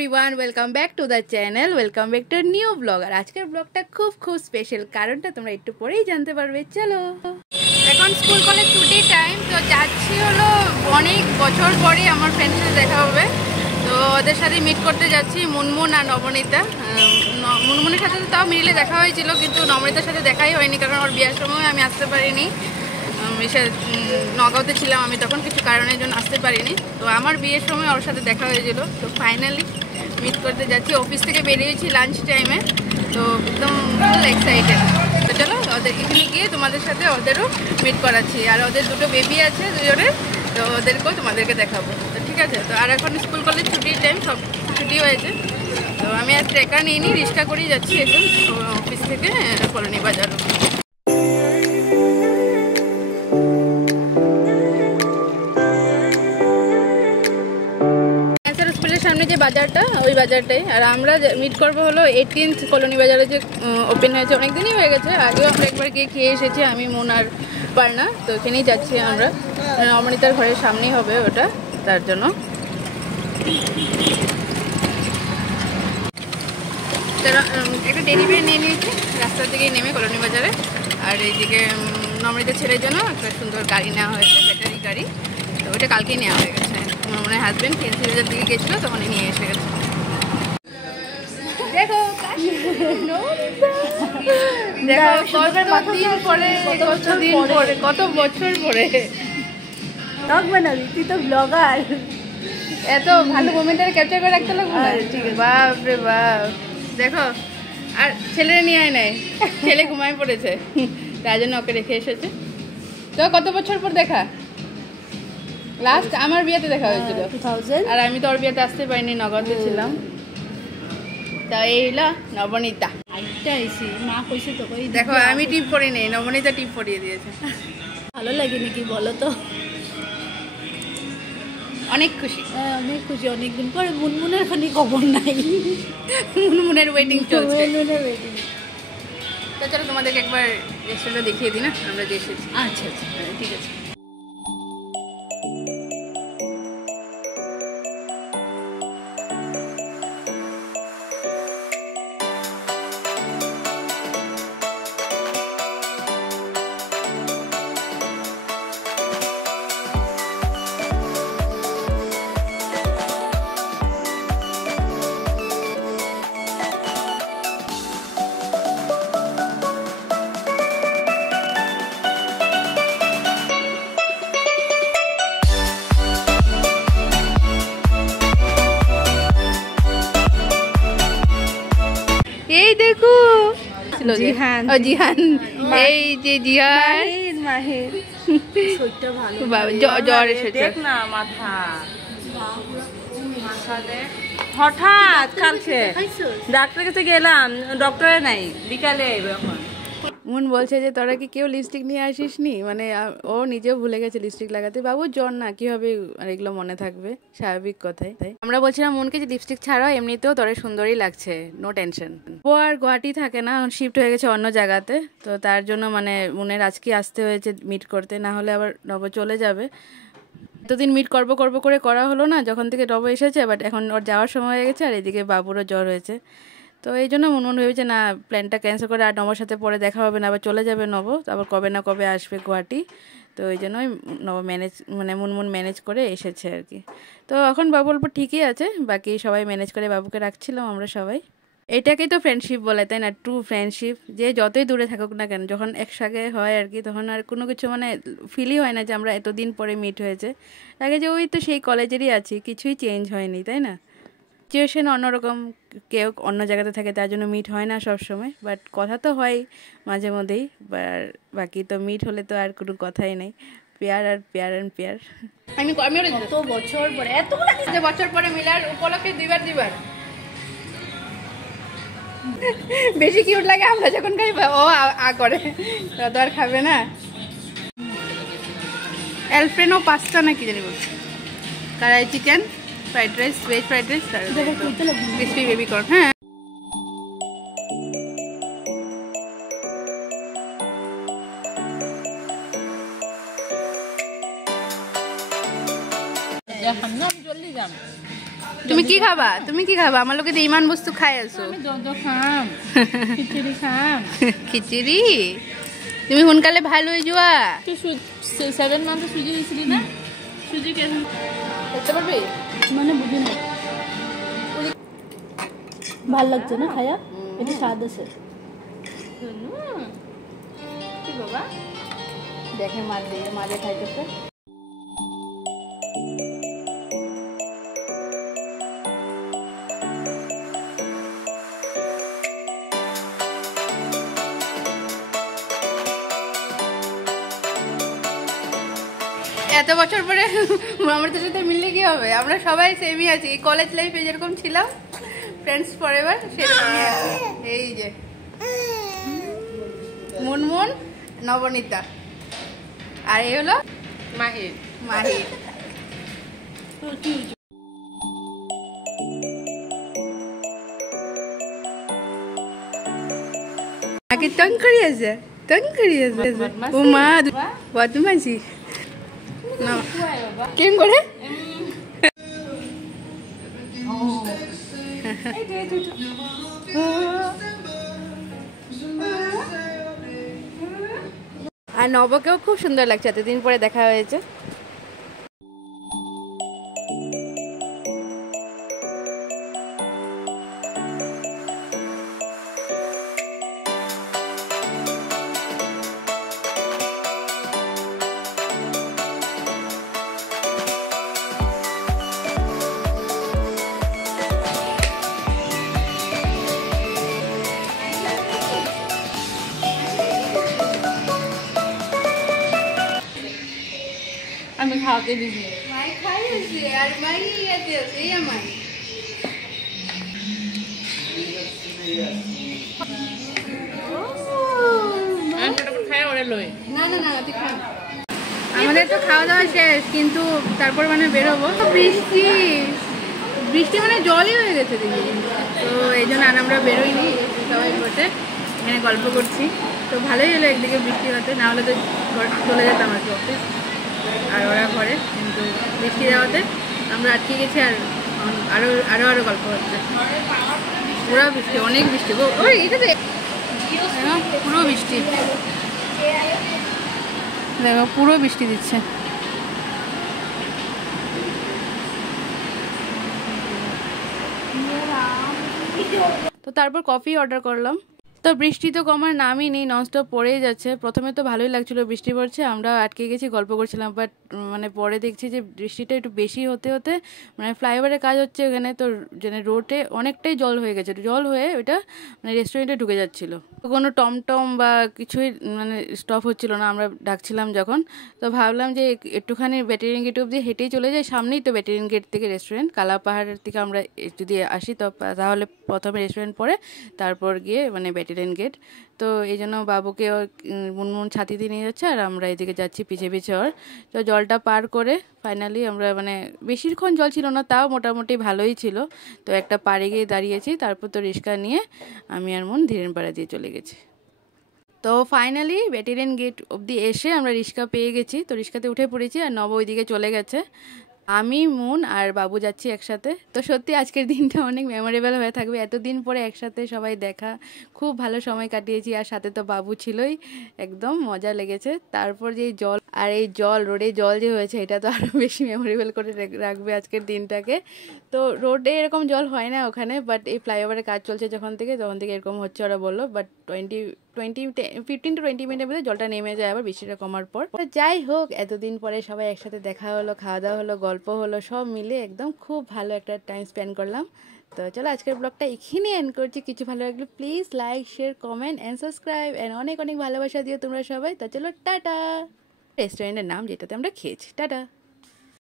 Everyone welcome back to the channel welcome back to new blog. আর আজকের ব্লগটা খুব স্পেশাল, কারণটা তোমরা একটু পরেই জানতে পারবে। চলো, এখন স্কুল কলেজ ছুটির টাইম, তো যাচ্ছি হলো অনেক বছর পরে আমার ফ্রেন্ডের সাথে দেখা হবে, তো ওদের সাথে মিট করতে যাচ্ছি। মুনমুন আর নবনীতা। মুনমুনের সাথে তো তাও মিলে দেখা হয়েছিল, কিন্তু নবনীতার সাথে দেখাই হয়নি, কারণ ওর বিয়ের সময় আমি আসতে পারিনি। নগাঁওতে ছিলাম আমি তখন, কিছু কারণের জন্য আসতে পারিনি। তো আমার বিয়ের সময় ওর সাথে দেখা হয়েছিল, তো ফাইনালি মিট করতে যাচ্ছি। অফিস থেকে বেরিয়েছি লাঞ্চ টাইমে, তো একদম ফুল এক্সাইটেড। তো চলো ওদের এখানে গিয়ে তোমাদের সাথে ওদেরও মিট করাচ্ছি। আর ওদের দুটো বেবি আছে দুজনের, তো ওদেরকেও তোমাদেরকে দেখাবো। তো ঠিক আছে, তো আর এখন স্কুল কলেজ ছুটির টাইম, সব ছুটি হয়েছে। তো আমি আর ট্রেকার নিয়ে নিই, রিক্সা করেই যাচ্ছি এখন অফিস থেকে কলোনি বাজারও। সামনে যে বাজারটা, ওই বাজারটাই। আর আমরা মিট করবো হলো 18th কলোনি বাজারে, যে ওপেন হয়েছে, অনেকদিনই হয়ে গেছে। আগেও আমরা একবার গিয়ে খেয়ে এসেছি আমি, মন আর পারনা। তো ওখানেই যাচ্ছি আমরা, অমৃতার ঘরের সামনেই হবে ওটা, তার জন্য। একটা ডেলিভারি নিয়ে নিয়েছি রাস্তা থেকেই নেমে কলোনি বাজারে। আর এইদিকে নমৃতার ছেলের জন্য একটা সুন্দর গাড়ি নেওয়া হয়েছে, ব্যাটারি গাড়ি। তো ওটা কালকেই নেওয়া হয়ে গেছে। আমার মনে হয় হাজব্যান্ড ফেন্সি বাজার দিকে গেছিলো, তখনই নিয়ে এসে গেছে। দেখো কতদিন পরে, কত বছর পরে বানাবি তুই তো ব্লগার, এত ভালো মোমেন্টটা ক্যাপচার করে রাখতে লাগবে না। ঠিক আছে, বাপ রে বাপ। দেখো, আর ছেলেরা নিয়ে আয় নাই, ছেলে ঘুমায় পড়েছে, তার জন্য ওকে রেখে এসেছে। তো কত বছর পর দেখা? লাস্ট আমার বিয়েতে দেখা হয়েছিল 2000। আর আমি তো ওর বিয়েতে আসতে পারিনি, নগদে ছিলাম। তা এই হলো নবনীতা। মা কইছে তো, দেখো আমি টিপ পরি নেই, নবনীতা টিপ পরিয়ে দিয়েছে। ভালো লাগে নাকি বলো তো? অনেক খুশি, অনেক খুশি। অনেকদিন পরে মুনমুনের খানি খবর নাই, মুনমুনের ওয়েটিং চলছে। মুনমুনের ওয়েটিং। তো চলো তোমাদেরকে একবার রেস্টুরেন্টটা দেখিয়ে দিই না, আমরা যে এসেছি। আচ্ছা আচ্ছা, ঠিক আছে। এই দেখো জিহান, এই যে জিহান মাহির শরীরটা ভালো, জ্বর এসেছে। দেখ না মাথা হঠাৎ কালকে ডাক্তারের কাছে গেলাম, ডক্টরে নাই, বিকালে এখন। মন বলছে যে তোরা কি কেউ লিপস্টিক নিয়ে আসিস নি, মানে ও নিজেও ভুলে গেছে লিপস্টিক লাগাতে। বাবু জ্বর না, কিভাবে আর এগুলো মনে থাকবে, স্বাভাবিক কথাই। তাই আমরা বলছিলাম মনকে যে লিপস্টিক ছাড়াও এমনিতেও তোরা সুন্দরই লাগছে, নো টেনশন। ও আর গুয়াহাটি থাকে না, শিফট হয়ে গেছে অন্য জায়গাতে, তো তার জন্য মানে মনের আজকে আসতে হয়েছে মিট করতে, না হলে আবার নব চলে যাবে। এতদিন মিট করবো করে করা হলো না, যখন থেকে নব এসেছে, বাট এখন ওর যাওয়ার সময় হয়ে গেছে। আর এদিকে বাবুরও জ্বর হয়েছে, তো এই জন্য মন ভেবেছে না প্ল্যানটা ক্যান্সেল করে, আর নবর সাথে পরে দেখা হবে না, আবার চলে যাবে নব, আবার কবে না কবে আসবে গুয়াহাটি। তো এই জন্যই নব মুনমুন ম্যানেজ করে এসেছে আর কি। তো এখন বাবু অল্প ঠিকই আছে, বাকি সবাই ম্যানেজ করে বাবুকে রাখছিলাম আমরা সবাই। এটাকেই তো ফ্রেন্ডশিপ বলে, তাই না? True friendship. যে যতই দূরে থাকুক না কেন, যখন একসাথে হয় আর কি, তখন আর কোনো কিছু মানে ফিলই হয় না যে আমরা এতদিন পরে মিট হয়েছে। লাগে যে ওই তো সেই কলেজেরই আছি, কিছুই চেঞ্জ হয়নি, তাই না? সিচুয়েশন অন্যরকম, কেউ অন্য জায়গাতে থাকে, তার জন্য মিট হয় না সব সময়, বাট কথা তো হয় মাঝে মধ্যেই। বাকি তো মিট হলে তো আর কোনো কথাই নেই, পেয়ার আর পেয়ার অ্যান্ড পেয়ার। আমি কত বছর পরে, এতগুলো বছর পরে মিলার উপলক্ষে দুইবার বেশি কিউট লাগে। আমরা যখন খাই ও আ করে, তো আর খাবে না। অ্যালফ্রেনো পাস্তা নাকি জানি বলছে, কড়াই chicken, fried rice, veg fried rice, crispy baby corn. হ্যাঁ, তুমি কি খাবা? তুমি কি খাবা? আমার লোকে তো ইমান বস্তু খাই আছো। আমি দদ খাম, খিচুড়ি খাম। খিচুড়ি? তুমি সোনকালে ভাল হৈ যোৱা। 7 মান্থ সুজি দিছিলি না? সুজি কেন দেখতে পারবি? মানে বুঝি না। ভাল লাগছে না খায়া? এটা স্বাদ আছে। কি বাবা? দেখে মাঝে খাইতেছে। এত বছর পরে আমাদের সাথে মিললে কি হবে? আমরা সবাই সেমই আছি। কলেজ লাইফে যেরকম ছিলাম ফ্রেন্ডস ফরএভার সেরকমই আছি। এই যে মুনমুন, নবনীতা, আর এই হলো মাহির। মাহির। আগে তং করি আছে, তং করি আছে। ও মা বদমাসি না কেম করে? আর নবকেও খুব সুন্দর লাগছে, এতদিন পরে দেখা হয়েছে। আমি খাওয়াতে দিছি। মাই খাইছে আর মাই ইয়াতে আছে এই আমাই। আমি ফটাফট খাই ওরে লই। না না না তুই খা। আমাদের তো খাওয়া দাওয়া শেষ, কিন্তু তারপর মানে বেরোবো। বৃষ্টি বৃষ্টি মানে জলই হয়ে গেছে দেখি। তো এই জন্য আর আমরা বেরোইনি, সবাই বসে এখানে গল্প করছি। তো ভালোই হলো একদিকে বৃষ্টি হতে, না হলে তো চলে যেতাম আর কি অফিস, আর ওরা ঘরে। কিন্তু বৃষ্টি যাওয়াতে আমরা আটকে গেছি, আর আরো আরো আরো গল্প হচ্ছে। পুরো বৃষ্টি, অনেক বৃষ্টি গো। ওই এটাতে পুরো বৃষ্টি, দেখো পুরো বৃষ্টি দিচ্ছে। তো তারপর কফি অর্ডার করলাম। তো বৃষ্টি তো কমার নামই নেই, ননস্টপ পড়েই যাচ্ছে। প্রথমে তো ভালোই লাগছিল বৃষ্টি পড়ছে, আমরা আটকে গেছি, গল্প করছিলাম। বাট মানে পরে দেখছি যে বৃষ্টিটা একটু বেশি হতে হতে মানে ফ্লাইওভারের কাজ হচ্ছে ওখানে, তো মানে রোডে অনেকটাই জল হয়ে গেছে। জল হয়ে ওইটা মানে রেস্টুরেন্টে ঢুকে যাচ্ছিলো। তো কোনো টমটম বা কিছুই মানে স্টপ হচ্ছিল না আমরা ডাকছিলাম যখন। তো ভাবলাম যে একটুখানি ব্যাটারিয়ান গেট অবধি হেঁটেই চলে যাই, সামনেই তো ব্যাটারিয়ান গেট থেকে রেস্টুরেন্ট। কালাপাহাড়ের থেকে আমরা যদি আসি তো তাহলে প্রথমে রেস্টুরেন্ট পরে তারপর গিয়ে মানে ব্যাটারিয়ান গেট। তো এই জন্য বাবুকে মুনমুন ছাতি দিয়ে নিয়ে যাচ্ছে, আর আমরা এদিকে যাচ্ছি পিছে পিছে ওর। তো জলটা পার করে ফাইনালি আমরা মানে বেশিক্ষণ জল ছিল না, তাও মোটামুটি ভালোই ছিল। তো একটা পাড়ে গিয়ে দাঁড়িয়েছি, তারপর তো রিক্সা নিয়ে আমি আর মন ধীরেনপাড়া দিয়ে চলে গেছি। তো ফাইনালি ব্যাটারিয়ান গেট অবধি এসে আমরা রিক্সা পেয়ে গেছি। তো রিক্সাতে উঠে পড়েছি, আর নব ওইদিকে চলে গেছে। আমি, মুন আর বাবু যাচ্ছি একসাথে। তো সত্যি আজকের দিনটা অনেক মেমোরেবল হয়ে থাকবে। এতদিন পরে একসাথে সবাই দেখা, খুব ভালো সময় কাটিয়েছি। আর সাথে তো বাবু ছিলই, একদম মজা লেগেছে। তারপর যে জল, আর এই জল, রোডে জল যে হয়েছে, এটা তো আরও বেশি মেমোরেবল করে রাখবে আজকের দিনটাকে। তো রোডে এরকম জল হয় না ওখানে, বাট এই ফ্লাইওভারের কাজ চলছে তখন থেকে এরকম হচ্ছে ওরা বললো। বাট 15 to 20 মিনিটের মধ্যে জলটা নেমে যায় আবার বৃষ্টিটা কমার পর। যাই হোক, এতদিন পরে সবাই একসাথে দেখা হলো, খাওয়া দাওয়া হলো, গল্প হলো, সব মিলে একদম খুব ভালো একটা টাইম স্পেন্ড করলাম। তো চলো আজকের ব্লগটা এখানে এন্ড করছি। কিছু ভালো লাগলে please like, share, comment and subscribe, and অনেক অনেক ভালোবাসা দিও তোমরা সবাই। তো চলো টাটা। রেস্টুরেন্টের নাম যেটাতে আমরা খেয়েছি, টাটা।